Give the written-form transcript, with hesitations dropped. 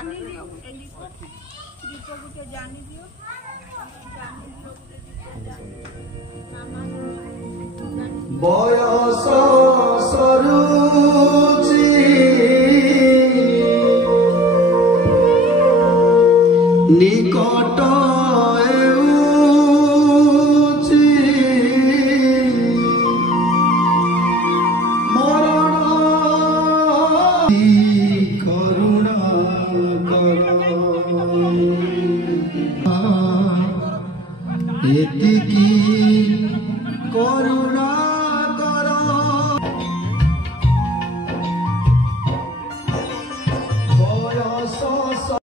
জানি দিও গোটে দীপ গোটে জানি দিও বয়স সরুচি নিকট এউচি মরণ করুণা কর এতিকি করুণা কর বয়স